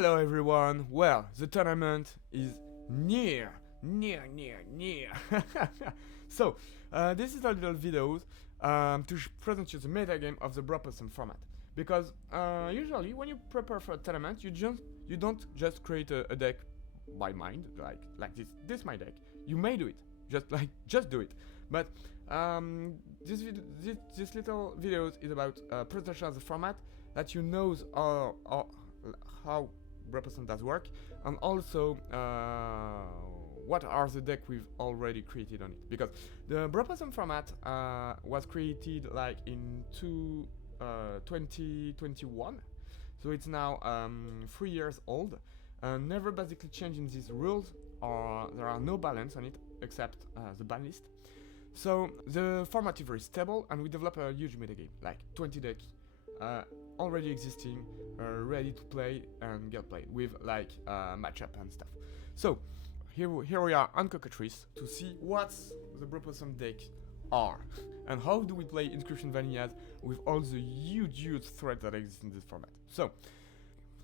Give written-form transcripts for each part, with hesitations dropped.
Hello everyone, well, the tournament is near. So, this is a little video to present you the metagame of the Bropossum format. Because usually when you prepare for a tournament, you don't just create a deck by mind, like this my deck. You may do it, just do it. But this little videos is about presentation of the format, that you know how Bropossum does work, and also what are the decks we've already created on it. Because the Bropossum format was created like in 2021, so it's now 3 years old. Never basically changing these rules, or there are no balance on it except the ban list. So the format is very stable, and we develop a huge metagame, like 20 decks already existing, ready to play and get played with like matchup and stuff. So here we are on Cockatrice to see what the Bropossum deck are and how do we play Inscription Vanillas with all the huge threats that exist in this format. So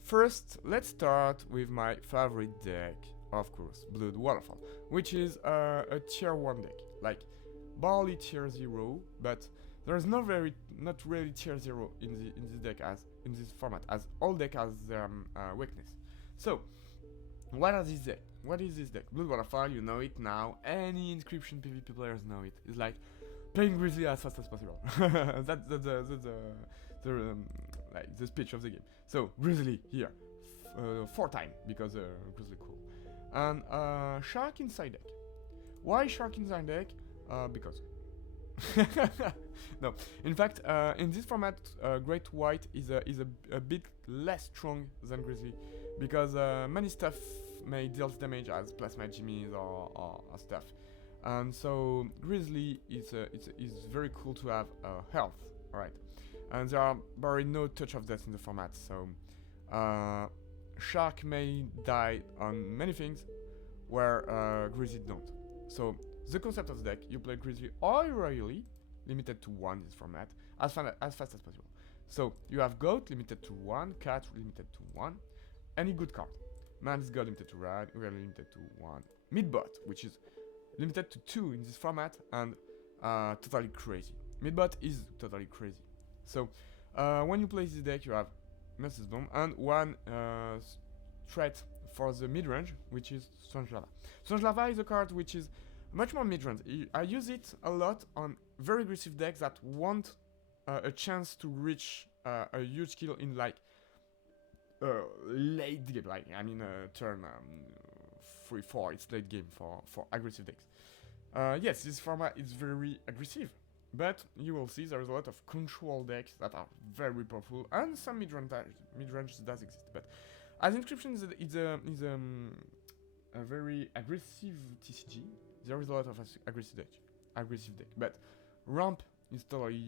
first, let's start with my favorite deck, of course, Blood Waterfall, which is a tier 1 deck, like barely tier 0, but there's not really tier 0 in this deck, as in this format, as all deck has their weakness. So what is this deck? What is this deck? Blood Waterfall, you know it now. Any Inscription PVP players know it. It's like playing Grizzly as fast as possible. That's the speech of the game. So Grizzly here, 4 times because Grizzly cool. And Shark inside deck. Why Shark inside deck? Because. No, in fact, in this format, Great White is a bit less strong than Grizzly, because many stuff may deal damage as plasma jimmies or stuff, and so Grizzly is very cool to have health, alright, and there are very no touch of death in the format, so Shark may die on many things where Grizzly don't. So the concept of the deck, you play Grizzly or Royally, limited to 1 in this format, as fast as possible. So you have Goat limited to 1, Cat limited to 1, any good card. Man's God limited to Rad, we are limited to 1. Midbot, which is limited to 2 in this format, and totally crazy. Midbot is totally crazy. So when you play this deck, you have Mercy's Bomb and 1 threat for the mid-range, which is Strange Lava. Strange Lava is a card which is much more mid-range. I use it a lot on very aggressive decks that want a chance to reach a huge kill in like late game, like I mean turn 3-4. It's late game for aggressive decks. Yes, this format is very aggressive, but you will see there is a lot of control decks that are very powerful, and some mid-range does exist. But as Inscription is a very aggressive TCG, there is a lot of aggressive deck, but ramp is totally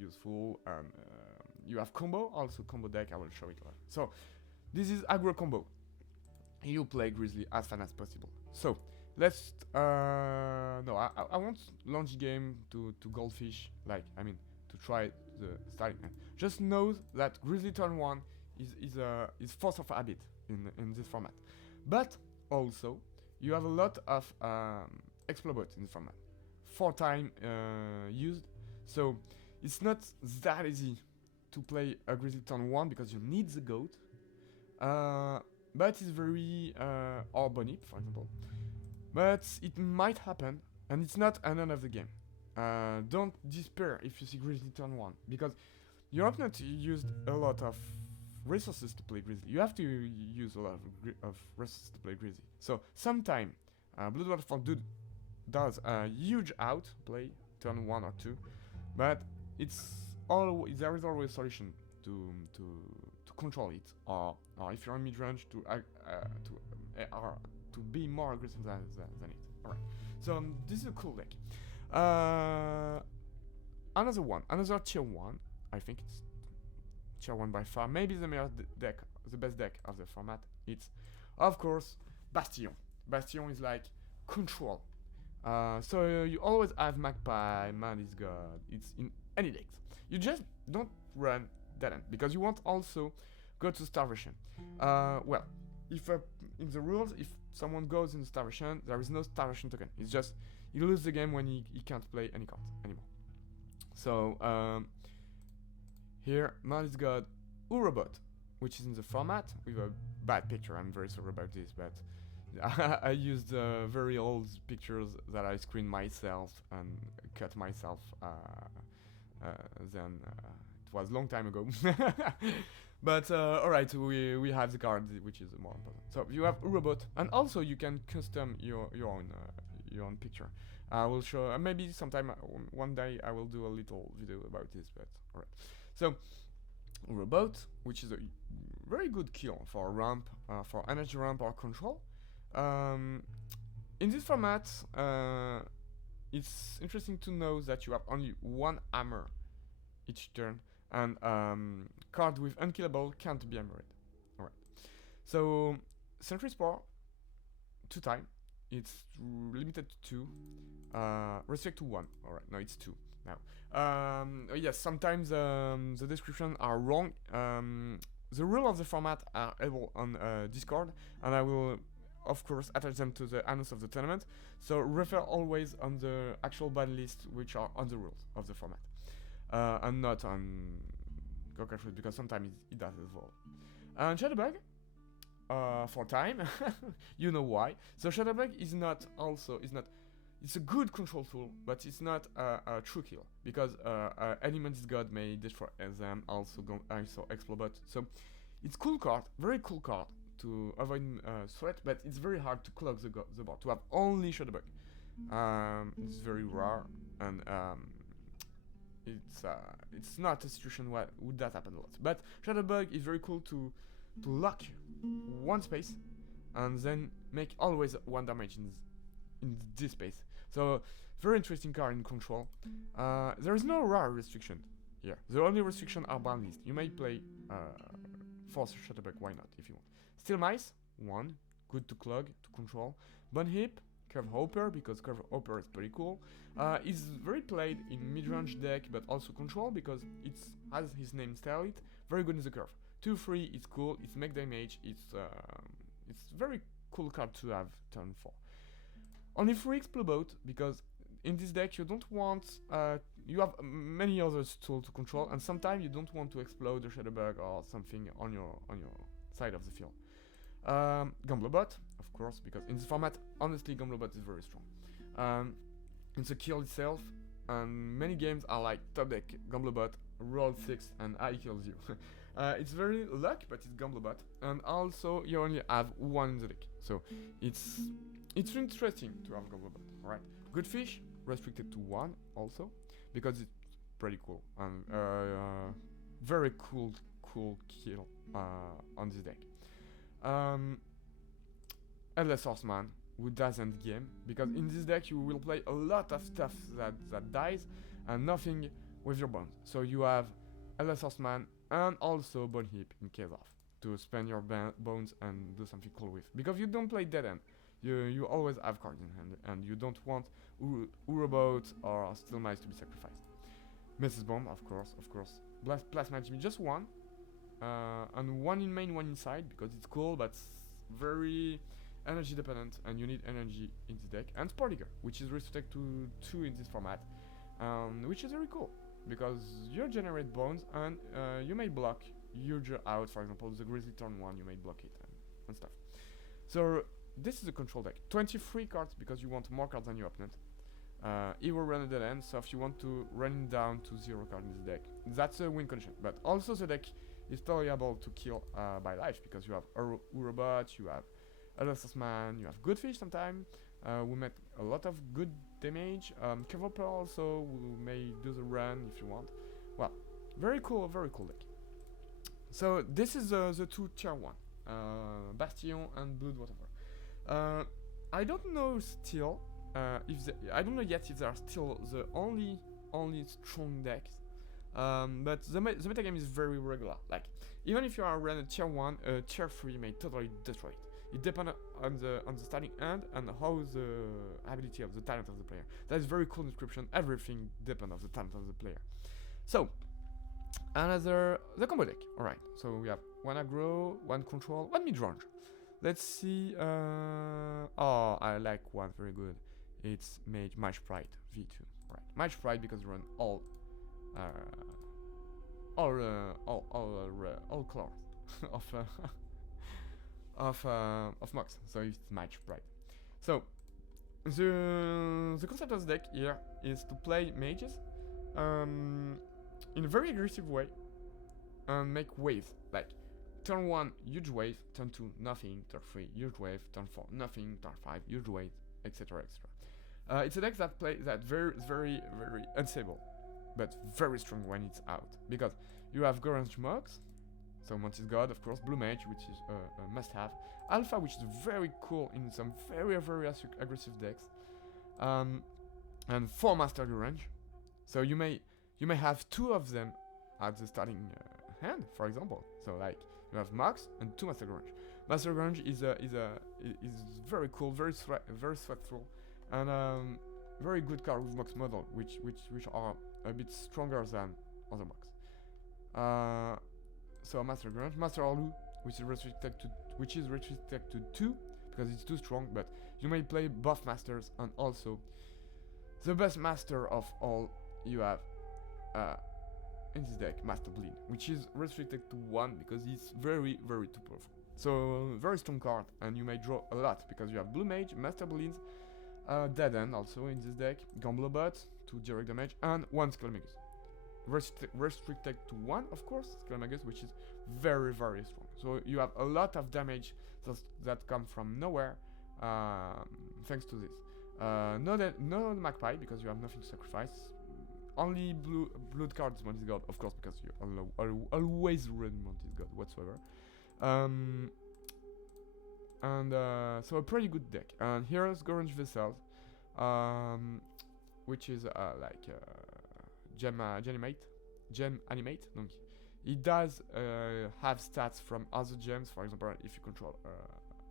useful, and you have combo deck. I will show it later. So this is aggro combo. You play Grizzly as fast as possible. So let's no, I won't launch game to Goldfish, like I mean to try the starting hand. Just know that Grizzly turn 1 is force of habit in this format, but also you have a lot of Explobots in this format, 4 times used, so it's not that easy to play a Grizzly turn 1 because you need the Goat, but it's very or Bonnie, for example, but it might happen, and it's not an end of the game. Don't despair if you see Grizzly turn 1, because your opponent used a lot of resources to play Grizzly. You have to use a lot of resources to play Grizzly. So sometime Blood Waterfall does a huge outplay turn 1 or 2, but there is always a solution to control it, or if you're in mid range to be more aggressive than it. Alright. So this is a cool deck. Another tier 1. I think it's tier 1 by far, maybe the best deck of the format. It's, of course, Bastion. Bastion is like control. So you always have Magpie, Man is God. It's in any decks. You just don't run Dead End, because you want also go to starvation. Well, if in the rules, if someone goes in starvation, there is no starvation token. It's just you lose the game when he can't play any cards anymore. So here, Malice God Urobot, which is in the format with a bad picture. I'm very sorry about this, but I used very old pictures that I screened myself and cut myself. Then it was a long time ago. But alright, we have the card, which is more important. So you have Urobot, and also you can custom your own picture. I will show maybe sometime one day I will do a little video about this. But alright, so Urobot, which is a very good kill for ramp, for energy ramp or control. In this format, it's interesting to know that you have only one hammer each turn, and card with unkillable can't be hammered. Alright. So Sentry Spore, 2 time. It's limited to 2. Restrict to 1. Alright, no, it's 2 now. Yes, sometimes the descriptions are wrong. The rule of the format are able on Discord, and I will of course attach them to the annals of the tournament. So refer always on the actual ban list which are on the rules of the format. And not on Coca Fruit, because sometimes it does evolve. And Shadowbug, for time, you know why. So Shadowbug is not, it's a good control tool, but it's not a true kill, because Element's God may destroy them, also Explobot. So it's cool card, very cool card to avoid threat, but it's very hard to clog the board, to have only Shadowbug. It's very rare, and it's not a situation where would that happen a lot. But Shadowbug is very cool to lock one space and then make always 1 damage in this space. So very interesting card in control. There is no rare restriction here. The only restriction are ban list. You may play Force Shadowbug, why not, if you want. Steel Mice, 1, good to clog, to control. Bone Hip, Curve Hopper, because Curve Hopper is pretty cool. Is very played in mid-range deck, but also control, because it's, as his name tells it, very good in the curve. 2-3, it's cool, it's make damage, it's very cool card to have turn 4. Only 3 Explobot, because in this deck you don't want, you have many other tools to control, and sometimes you don't want to explode the Shadowbug or something on your side of the field. Gumblebot, of course, because in this format, honestly, Gumblebot is very strong. It's a kill itself, and many games are like top deck, Gumblebot, roll 6, and I kills you. It's very luck, but it's Gumblebot, and also you only have 1 in the deck, so it's interesting to have Gumblebot. Alright, Good Fish, restricted to 1 also, because it's pretty cool, and very cool kill on this deck. Endless Horseman, who does end game, because in this deck you will play a lot of stuff that dies and nothing with your bones. So you have Endless Horseman and also Bone Heap in case of, to spend your bones and do something cool with, because you don't play dead end. You always have cards in hand, and you don't want Urobot or Steel Mice to be sacrificed. Mrs. Bomb, of course. Plasma Jimmy, just 1. And 1 in main, 1 inside, because it's cool, but very energy dependent, and you need energy in this deck. And Sportiger, which is restricted to 2 in this format, which is very cool, because you generate bones, and you may block huge out, for example, the Grizzly turn 1, you may block it, and stuff. So this is a control deck. 23 cards, because you want more cards than your opponent. He will run a dead end, so if you want to run him down to 0 cards in this deck, that's a win condition. But also the deck is totally able to kill by life, because you have Urobot, you have Endless Man, you have Good Fish sometimes. We met a lot of good damage. Cavalper also, we may do the run if you want. Well, very cool deck. So this is the 2 tier 1, Bastion and Blood whatever. I don't know still I don't know yet if they are still the only strong decks. But the metagame is very regular. Like, even if you are run a tier 1, tier 3 may totally destroy it. It depends on the starting end and how the ability of the talent of the player. That is very cool description. Everything depends on the talent of the player. So the combo deck. Alright, so we have one aggro, one control, one mid-range. Let's see, oh, I like one very good. It's Mage Pride V2. Right, Mage Pride because you run all colors of Mox, so it's Mage Pride. So the concept of the deck here is to play mages in a very aggressive way and make waves, like turn 1 huge wave, turn 2 nothing, turn 3 huge wave, turn 4 nothing, turn 5 huge wave, etc. etc. It's a deck that plays that very unstable, but very strong when it's out, because you have Gorange Mox, so Monty's God, of course, Blue Mage, which is a must-have, Alpha, which is very cool in some very aggressive decks, and 4 Master Gorange. So you may have 2 of them at the starting hand, for example. So like you have Mox and 2 Master Gorange. Master Gorange is very cool, very threatful, and very good card with Mox model, which are a bit stronger than other Mox. So Master Gorange, Master Orlu, which is restricted to 2 because it's too strong, but you may play buff masters, and also the best master of all you have in this deck, Master Bleed, which is restricted to 1 because it's very too powerful. So very strong card, and you may draw a lot because you have Blue Mage, Master Bleeds, Dead End also in this deck, Gamblobot to direct damage, and 1 Scalamagus. Restricted to 1, of course, Scalamagus, which is very strong. So you have a lot of damage that come from nowhere, thanks to this. No Magpie, because you have nothing to sacrifice. Only blood cards, Monty's God, of course, because you always run Monty's God whatsoever. So a pretty good deck. And here's Gorange Vessels, which is like Gem Animate. Donc, it does have stats from other gems, for example, if you control.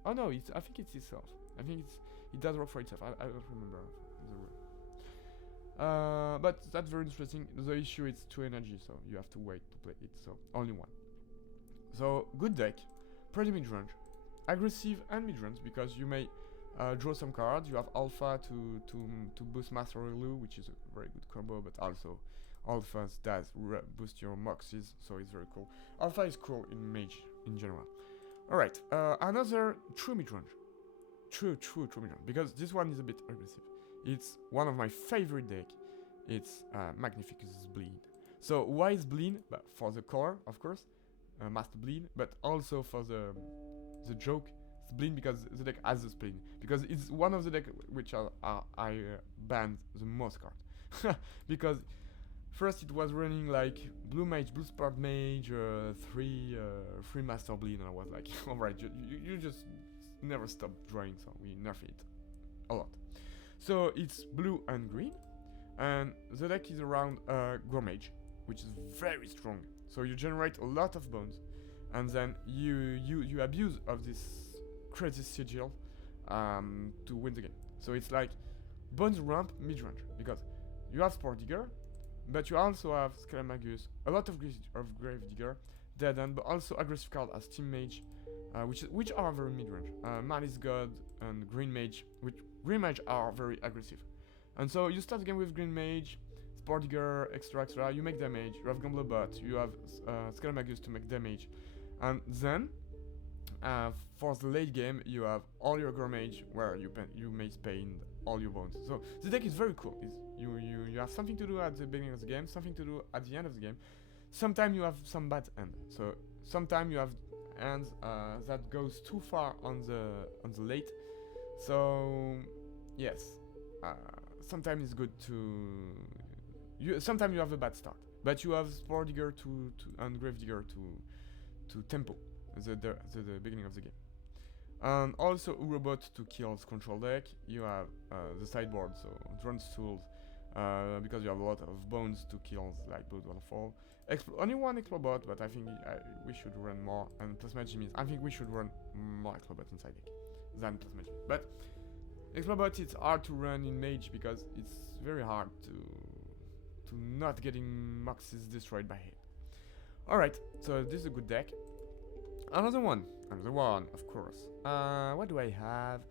Oh no, I think it's itself. I think it does work for itself. I don't remember the rule. But that's very interesting. The issue is 2 energy, so you have to wait to play it. So only 1. So good deck, pretty mid-range, aggressive and mid-range, because you may draw some cards. You have Alpha to boost Master Relu, which is a very good combo, but also Alpha does boost your Moxes, so it's very cool. Alpha is cool in Mage in general. Alright, another true mid-range. True mid-range, because this one is a bit aggressive. It's one of my favorite deck. It's Magnificus Bleed. So why is Bleed? But for the core, of course, Master Bleed, but also for the joke. It's Bleed because the deck has the spleen. Because it's one of the deck which I banned the most card. Because first it was running like Blue Mage, Blue Sport Mage, 3 Master Bleed, and I was like, alright, you just never stop drawing, so we nerf it a lot. So it's blue and green, and the deck is around Gormage, which is very strong. So you generate a lot of bones, and then you abuse of this crazy sigil to win the game. So it's like bones ramp mid-range, because you have Spore Digger, but you also have Scalamagus, a lot of Grave Digger, Dead End, but also aggressive card as Team Mage, which are very mid-range. Malice God and Green Mage, which Green Mage are very aggressive. And so you start the game with Green Mage, Spore Digger, extra, you make damage, you have Gamblobot, you have Scalamagus to make damage. And then, for the late game, you have all your Gormage, where you may spend all your bones. So the deck is very cool. You have something to do at the beginning of the game, something to do at the end of the game. Sometimes you have some bad end. So sometimes you have ends that goes too far on the late. So yes, sometimes it's good to sometimes you have a bad start, but you have Spore Digger and Grave Digger to tempo the beginning of the game. And also Urobot to kill control deck. You have the sideboard, so Drone's Tools, because you have a lot of bones to kill, like Blood Waterfall. Only 1 Explobot, but I think we should run more. And Plasma Gym I think we should run more Explobot inside deck than Plasma Gym. But Explobot, it's hard to run in Mage because it's very hard to not getting Moxes destroyed by him. Alright, so this is a good deck. Another one, of course. What do I have?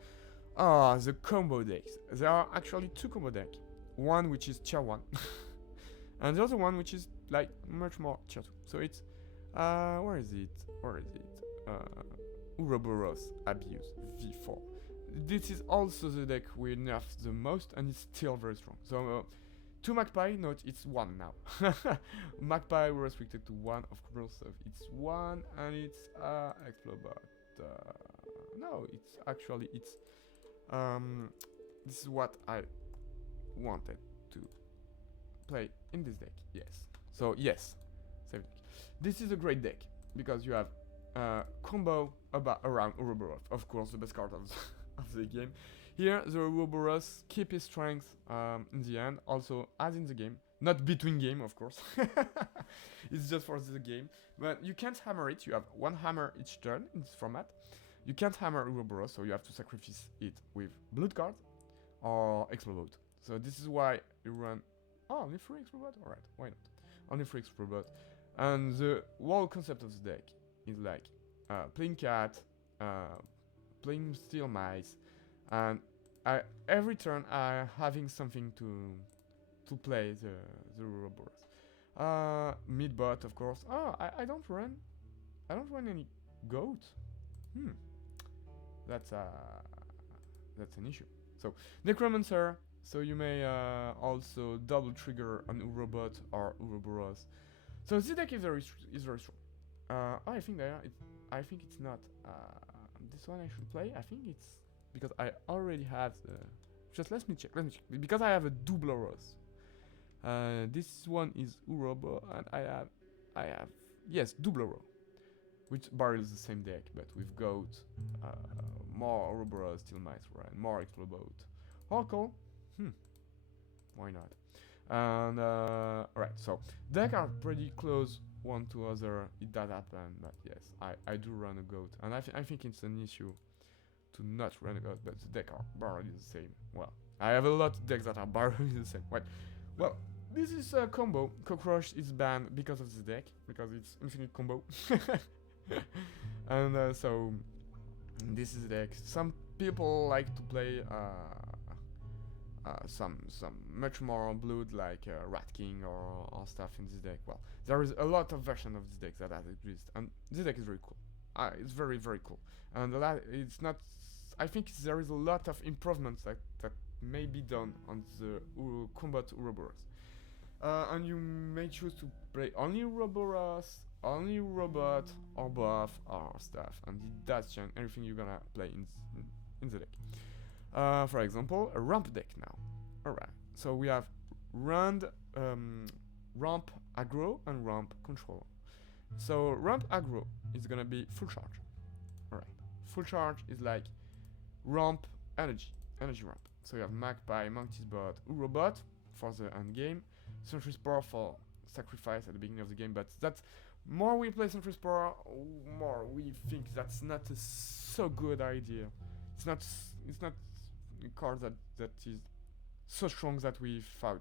Ah, the combo decks. There are actually two combo decks. One which is tier 1, and the other one which is like much more tier 2. So it's, where is it? Ouroboros Abuse V4. This is also the deck we nerfed the most, and it's still very strong. So, 2 Magpie, no, it's 1 now. Magpie were restricted to 1, of course, so it's 1, and it's, Explobot. No, it's actually, this is what I wanted to play in this deck, yes. So, yes, save deck. This is a great deck, because you have combo around Ouroboros, of course, the best card of the game. Here, the Ouroboros keep his strength in the end, also as in the game. Not between game, of course. It's just for the game. But you can't hammer it, you have 1 hammer each turn in this format. You can't hammer Ouroboros, so you have to sacrifice it with Blood card or Explode. So this is why you run... Oh, only 3 Explode? Alright, why not? Only 3 Explode. And the whole concept of the deck is like playing cat, playing steel mice, and every turn I having something to play the Ouroboros. Mid bot, of course. Oh, I don't run any goat. That's an issue. So Necromancer. So you may also double trigger an Urobot or Ouroboros. So this deck is very strong. I think it's not this one I should play. I think it's because I already have the... Just let me check. Because I have a Doubleros. This one is Urobo, and I have yes, Doublero, which barrels the same deck, but with goat, more Ouroboros, Steel Mice, right? More Explode. Oracle? Why not? And alright, so deck are pretty close one to other. It does happen, but yes, I do run a goat, and I think it's an issue to not run a goat, but the deck are barely the same. Well, I have a lot of decks that are barely the same. Right. Well, this is a combo. Cockroach is banned because of the deck, because it's infinite combo. And so this is the deck. Some people like to play some much more blood, like Rat King or stuff in this deck. Well, there is a lot of version of this deck that exist, and this deck is very cool. It's very cool, and it's not. I think there is a lot of improvements that may be done on the combat Ouroboros. And you may choose to play only Ouroboros, only Robot, or buff, or stuff, and it does change everything you're gonna play in the deck. For example, a ramp deck now. Alright, so we have ramp aggro and ramp control. So ramp aggro is gonna be full charge. Alright, full charge is like ramp energy ramp. So you have Magpie, Monkey's Bot, Urobot for the end game, Sentry Spore for sacrifice at the beginning of the game, but that's more we play Sentry Spore, more we think that's not a so good idea. It's not a card that is so strong that we fought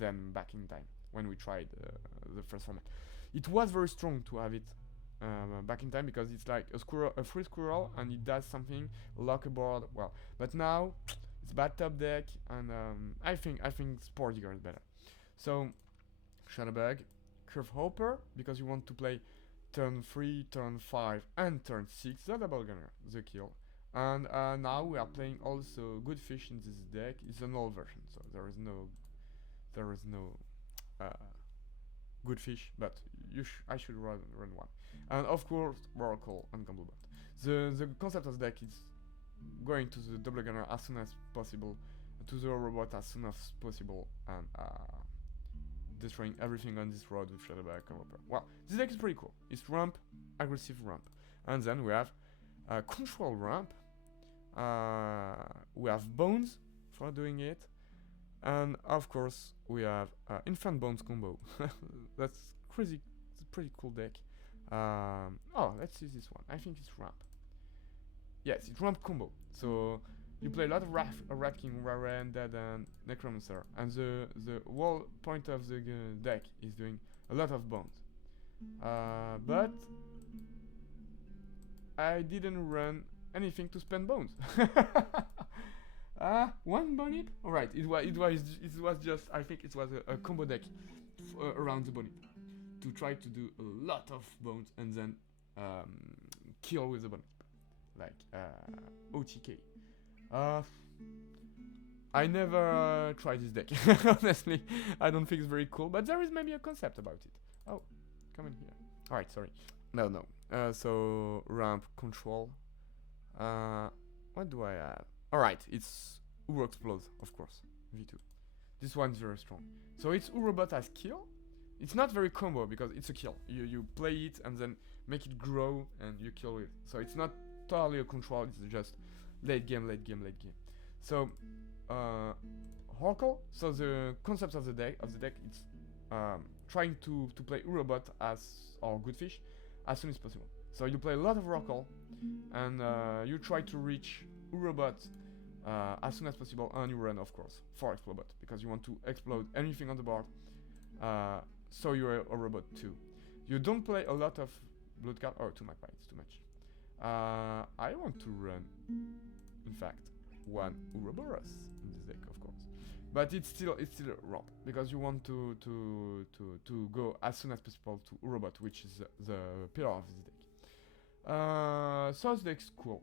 them back in time when we tried the first format. It was very strong to have it back in time because it's like a free squirrel and it does something, lock a board, well, but now it's bad top deck, and I think Spore Digger is better. So Shadowbug, Curve Hopper, because you want to play turn 3, turn 5 and turn 6, the double gunner, the kill. And now we are playing also Good Fish in this deck. It's an old version, so there is no Good Fish, but I should run one. And of course, Oracle and Gamblerbot. The concept of the deck is going to the double gunner as soon as possible, to the robot as soon as possible, and destroying everything on this road with Shadowbug and Roper. Well, this deck is pretty cool. It's ramp, aggressive ramp. And then we have control ramp. We have bones for doing it. And of course, we have infant bones combo. That's crazy. It's a pretty cool deck. Oh, let's see this one. I think it's ramp. Yes, it's ramp combo. So you play a lot of Rat King, Raren, Dead, and Necromancer, and the whole point of the deck is doing a lot of bones. But I didn't run anything to spend bones. One bonnet? Alright, it was just, I think it was a combo deck around the bonnet to try to do a lot of bones and then kill with the bonnet, like OTK. I never tried this deck. Honestly, I don't think it's very cool, but there is maybe a concept about it. Oh, come in here. Alright, sorry. No. So ramp control. What do I have? Alright, it's Uro Explode, of course. V2. This one is very strong. So it's Urobot as kill. It's not very combo because it's a kill. You play it and then make it grow and you kill it. So it's not totally a control, it's just late game. So Horkle, so the concept of the deck it's trying to play Urobot as or good fish as soon as possible. So you play a lot of Horkle and you try to reach Urobot as soon as possible, and you run, of course, for Explobot because you want to explode anything on the board. So you're a robot too. You don't play a lot of blood card. Oh, 2 magpie, it's too much. I want to run, in fact, 1 Ouroboros in this deck, of course. But it's still a romp because you want to go as soon as possible to Urobot, which is the pillar of this deck. So this deck's cool.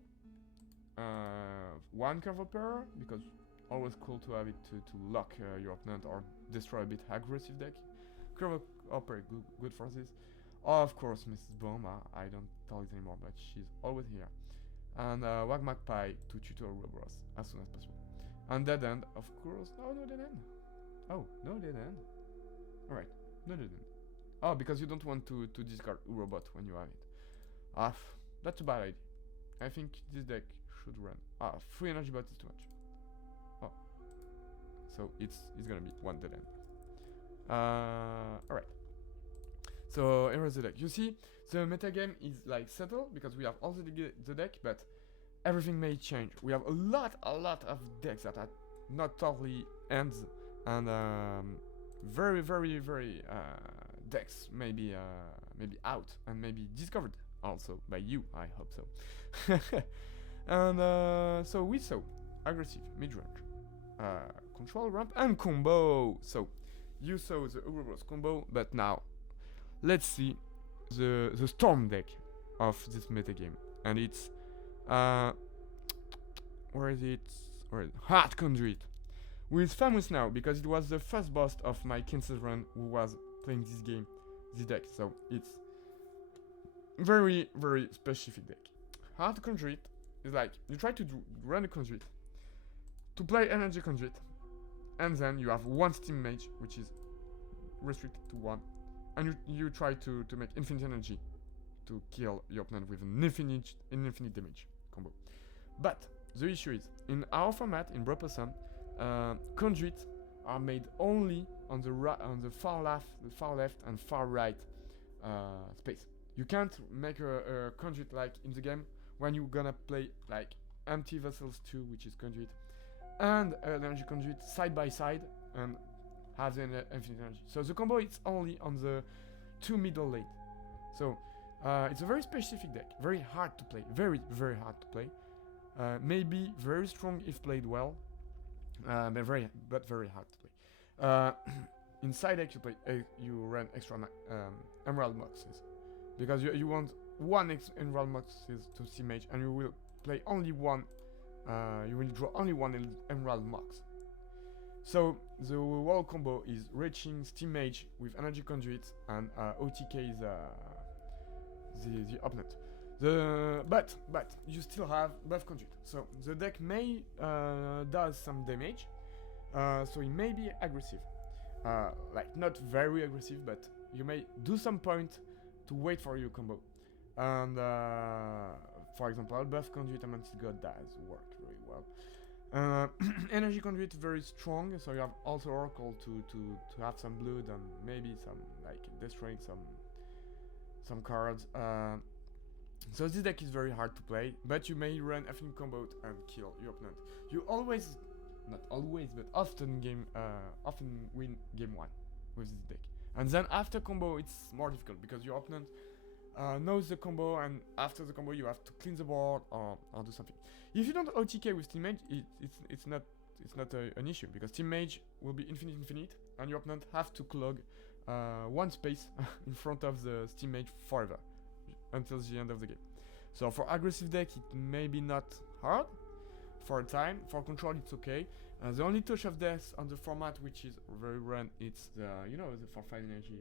1 curve pair because always cool to have it to lock your opponent or destroy a bit aggressive deck. Curve upper good for this. Of course, Mrs. Bomb. I don't tell it anymore, but she's always here. And Wag Magpie to tutor Ouroboros as soon as possible. And Dead End, of course. Oh, no Dead End. Oh, no Dead End. Alright, no Dead End. Oh, because you don't want to discard Urobot when you have it. That's a bad idea. I think this deck should run. 3 energy bot is too much. Oh. So it's gonna be 1 Dead End. Alright. So here's the deck. You see, the metagame is like settled because we have all the deck, but everything may change. We have a lot of decks that are not totally ends and very decks maybe out and maybe discovered also by you. I hope so. And so we saw aggressive mid-range, control ramp and combo. So you saw the Ouroboros combo, but now let's see the storm deck of this metagame, and it's where is it? Heart Conduit, who is famous now because it was the first boss of my Kansas run who was playing this deck. So it's very specific deck. Heart Conduit is like you try to run a conduit to play energy conduit, and then you have 1 steam mage which is restricted to 1, and you try to make infinite energy to kill your opponent with an infinite damage combo. But the issue is, in our format, in Bropossum, conduits are made only on the far left and far right space. You can't make a conduit like in the game when you're gonna play like empty vessels 2, which is conduit, and an energy conduit side by side and have the infinite energy. So the combo is only on the 2 middle lane. So it's a very specific deck, very hard to play, very hard to play. Maybe very strong if played well, but very hard to play. In side deck you run extra Emerald Moxes because you want 1 Emerald Moxes to see mage, and you will play only 1. You will draw only 1 Emerald Mox. So the whole combo is reaching Steam Mage with Energy Conduit and OTK is the opponent. But you still have buff conduit. So the deck may does some damage. So it may be aggressive. Like not very aggressive, but you may do some point to wait for your combo. And for example, buff conduit amongst god does work very well. Energy conduit very strong, so you have also Oracle to have some blood and maybe some like destroying some cards. So this deck is very hard to play, but you may run Effing combo and kill your opponent. You always, not always, but often win game 1 with this deck. And then after combo, it's more difficult because your opponent knows the combo, and after the combo, you have to clean the board or do something. If you don't OTK with Team Mage, it's not an issue because Team Mage will be infinite, and your opponent have to clog one space in front of the Team Mage forever until the end of the game. So for aggressive deck, it may be not hard for a time. For control, it's okay. The only touch of death on the format, which is very rare, it's the the for 5 energy,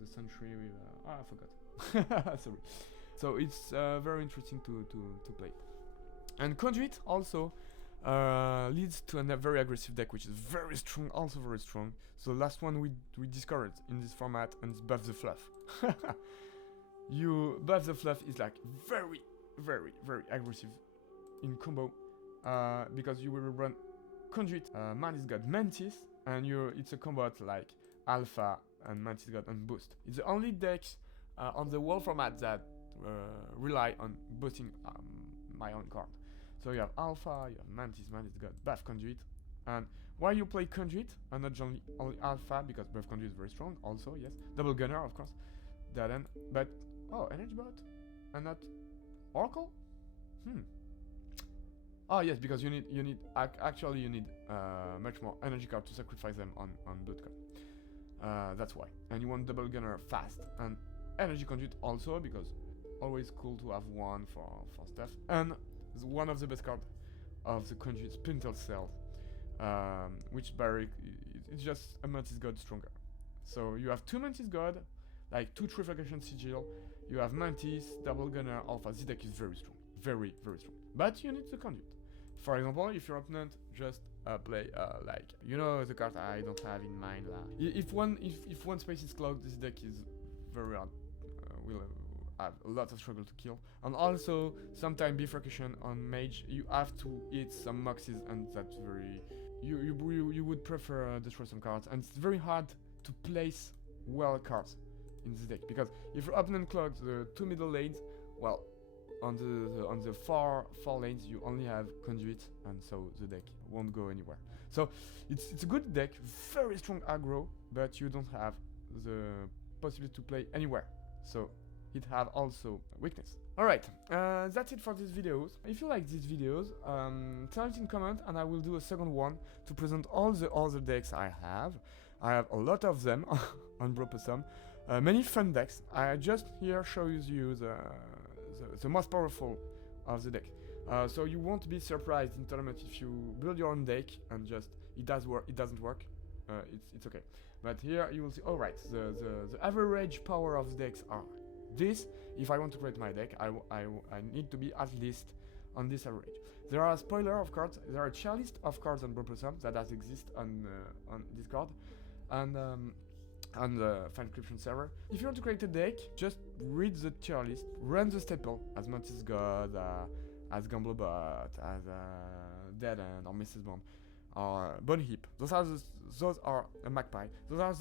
the Sentry with I forgot. Sorry. So it's very interesting to play. And Conduit also leads to a very aggressive deck, which is very strong, also very strong. So the last one we discovered in this format, and it's Buff the Fluff. You Buff the Fluff is like very aggressive in combo, because you will run Conduit, Mantis God, Mantis, and it's a combo like Alpha and Mantis God and Boost. It's the only deck on the whole format that rely on boosting my own card. So you have Alpha, you have Mantis God, Buff Conduit, and why you play Conduit and not only Alpha, because Buff Conduit is very strong also, yes. Double Gunner, of course, that end, but Energy Bot and not Oracle? Oh yes, because you need actually you need much more energy card to sacrifice them on Blood card. That's why. And you want Double Gunner fast and Energy Conduit also, because always cool to have one for stuff. And one of the best cards of the Conduit, Splinter Cell, which it's just a Mantis God stronger. So you have 2 Mantis God, like 2 Trifurcation Sigil. You have Mantis, Double Gunner, Alpha. This deck is very strong, very strong. But you need the Conduit. For example, if your opponent just play like the card I don't have in mind. If one space is clogged, this deck is very hard. Will have a lot of struggle to kill. And also, sometimes bifurcation on Mage, you have to eat some Moxes, and that's very. You would prefer destroy some cards, and it's very hard to place well cards in this deck, because if your opponent clogs the 2 middle lanes, well, on the far lanes you only have Conduit, and so the deck won't go anywhere. So it's a good deck, very strong aggro, but you don't have the possibility to play anywhere. So it have also weakness. Alright, that's it for these videos. If you like these videos, tell it in comment, and I will do a second one to present all the other decks I have. I have a lot of them on Bropossum. Many fun decks. I just here show you the most powerful of the deck. So you won't be surprised in tournament if you build your own deck and just it doesn't work. It's okay. But here you will see. All right, the average power of the decks are this. If I want to create my deck, I need to be at least on this average. There are spoiler of cards. There are a tier list of cards on Bropossum that does exist on Discord and on the Fanscription server. If you want to create a deck, just read the tier list, run the staple as Mantis God, as Gamblebot, as Dead End or Mrs. Bomb, or Bone Heap. Those are a Magpie. Those are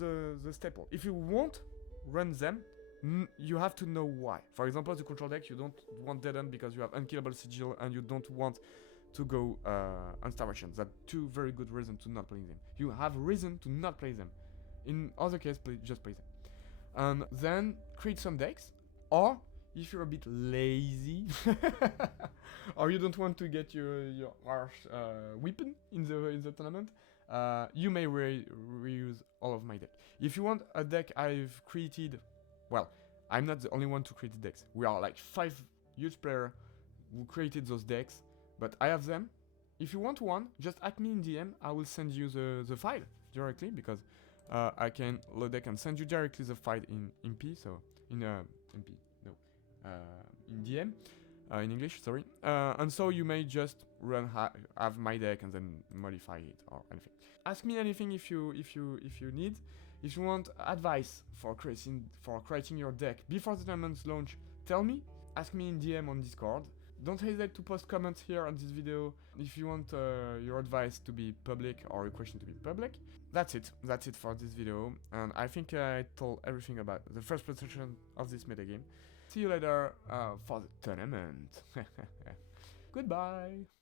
the staple. If you won't run them, you have to know why. For example, the control deck, you don't want Dead End because you have Unkillable Sigil, and you don't want to go on Starvation. That's 2 very good reasons to not play them. You have reason to not play them. In other case, just play them. And then create some decks, or if you're a bit lazy, or you don't want to get your harsh weapon in the tournament, you may reuse all of my deck. If you want a deck I've created, well, I'm not the only one to create the decks. We are like 5 huge players who created those decks, but I have them. If you want one, just ask me in DM. I will send you the file directly, because I can load deck and send you directly the file in MP, so in MP, no, in DM, in English, sorry. And so you may just have my deck and then modify it or anything. Ask me anything if you need. If you want advice for creating your deck before the tournament's launch, tell me. Ask me in DM on Discord. Don't hesitate to post comments here on this video if you want your advice to be public or your question to be public. That's it for this video, and I think I told everything about the first presentation of this metagame. See you later for the tournament. Goodbye!